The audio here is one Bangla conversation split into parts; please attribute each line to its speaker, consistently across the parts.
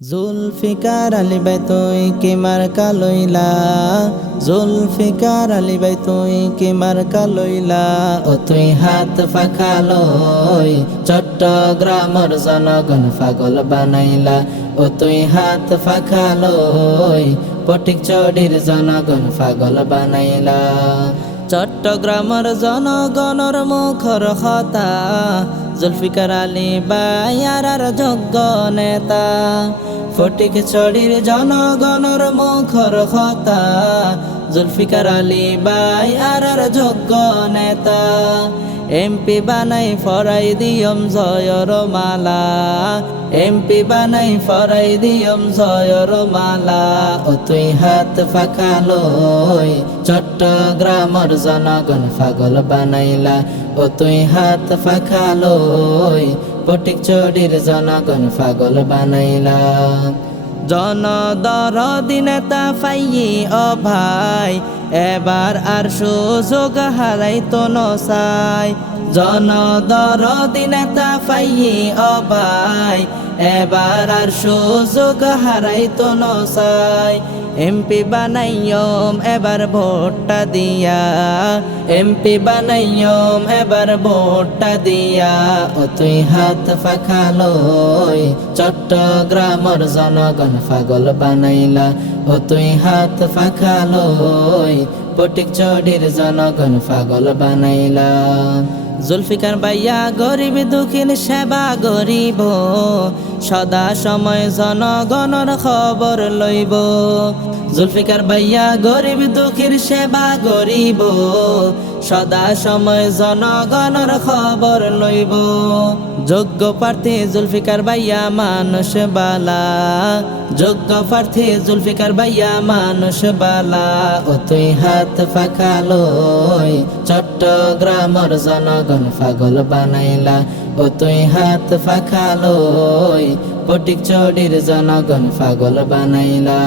Speaker 1: জুলফিকার আলী বাই তুই কিমার কালইলা জুলফিকার আলী বাই তুই কিমার কালইলা ও তুই হাত ফাঁকালই চট্টগ্রামর জনগণ পাগল বানাইলা। ও তুই হাত ফাঁকালই পটিক চড়ির জনগণ পাগল বানাইলা। চট্টগ্রামের জনগণর মুখর হতা জুলফিকার আলী বায়ার যোগ্য নেতা। ফটিক চড়ির জনগণর মুখর হতা জুলফিকার আলী বায়ার যোগ্য নেতা। এমপি বানাই ফরাই দিয়ম জয়র মালা। এমপি বানাই ফরাই দিয়ম জয়র মালা। ও তুই হাত ফাঁকালই চট্টগ্রামর জনগণ ফাগল বানাইলা। ও তুই হাত ফাঁকালই পটিক চড়ির জনগণ ফাগল বানাইলা। জনদর দিনেতা ফাইয়ে অ ভাই এবার আর সুযোগ হারাই তো নসাই জনদর দিনেতা ফাইয়ে ও ভাই এবার আর সুযোগ হারাইতো নসাই। এমপি বানাইয়ম, এবার ভোটটা দিয়া। এমপি বানাইয়ম, এবার ভোটটা দিয়া। ও তুই হাত ফাঁকালই চট্টগ্রামর জনগণ পাগল বানাইলা। ও তুই হাত ফাঁকালই পটিক চড়ির জনগণ পাগল বানাইলা। জুলফিকার বাইয়া গরিব দুঃখিন সেবা গরিব সদা সময় জনগণর খবর লইব। জুলফিকার বাইয়া গরিব দুঃখীর সেবা গরিব সদা সময় জনগণর খবর লইব। যোগ্য প্রার্থী জুলফিকার বাইয়া মানুষ বালা। যোগ্য প্রার্থী জুলফিকার বাইয়া মানুষ বালা। ও তুই হাত ফাঁকালই চট্টগ্রামর জনগণ পাগল বানাইলা। ও তুই হাত ফাঁকালই পটিক চড়ির জনগণ পাগল বানাইলা।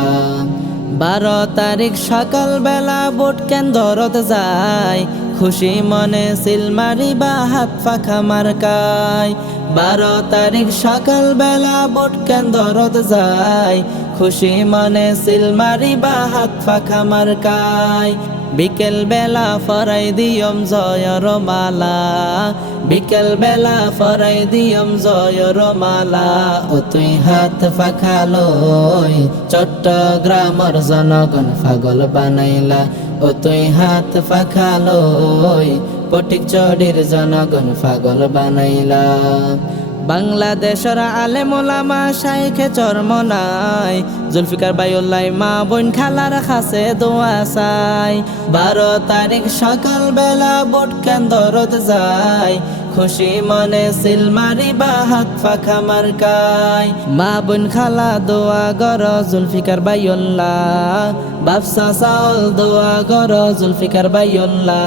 Speaker 1: বারো তারিখ সকাল বেলা ভোট কেন্দ্রত যায়। খুশি মনে সিলমারি বা হাত ফাঁকা মার্কায়। বারো তারিখ সকাল বেলা ভোট কেন্দ্রত যায়। খুশি মনে সিলমারি বা হাত ফাঁকা মার্কায়। বিকেল বেলা ফরাই দিয়ম জয়র মালা বিকেল বেলা ফরাই দিয়ম জয়র মালা ও তুই হাত ফাঁকালই চট্টগ্রামর জনগণ পাগল বানাইলা। ও তুই হাত ফাখালো পটিক চড়ির জনগণ ফাগল বানাইলা। বাংলাদেশের আলেমোলামা শাইখে চর্ম নাই, জুলফিকার বাইউল্লাই মা বোন খালার খাসে দোয়া চাই। বারো তারিখ সকাল বেলা ভোট কেন্দ্রত যায় খুশি মনে সিলমারি বা হাত ফাঁকা মার্কাই মা বোন খালা দোয়া গর জুলফিকার বাইউল্লা বাপসা চাউল দোয়া গর জুলফিকার বাইউল্লা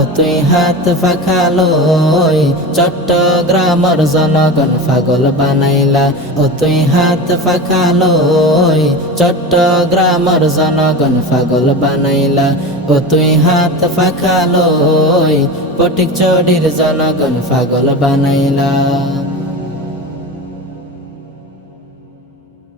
Speaker 1: ও তুই হাত ফাঁকালই চট্টগ্রামর জনগণ পাগল বানাইলা। ও তুই হাত ফাঁকালই চট্টগ্রামর জনগণ পাগল বানাইলা। ও তুই হাত ফাঁকালই পটিক চড়ির জনগণ পাগল বানাইলা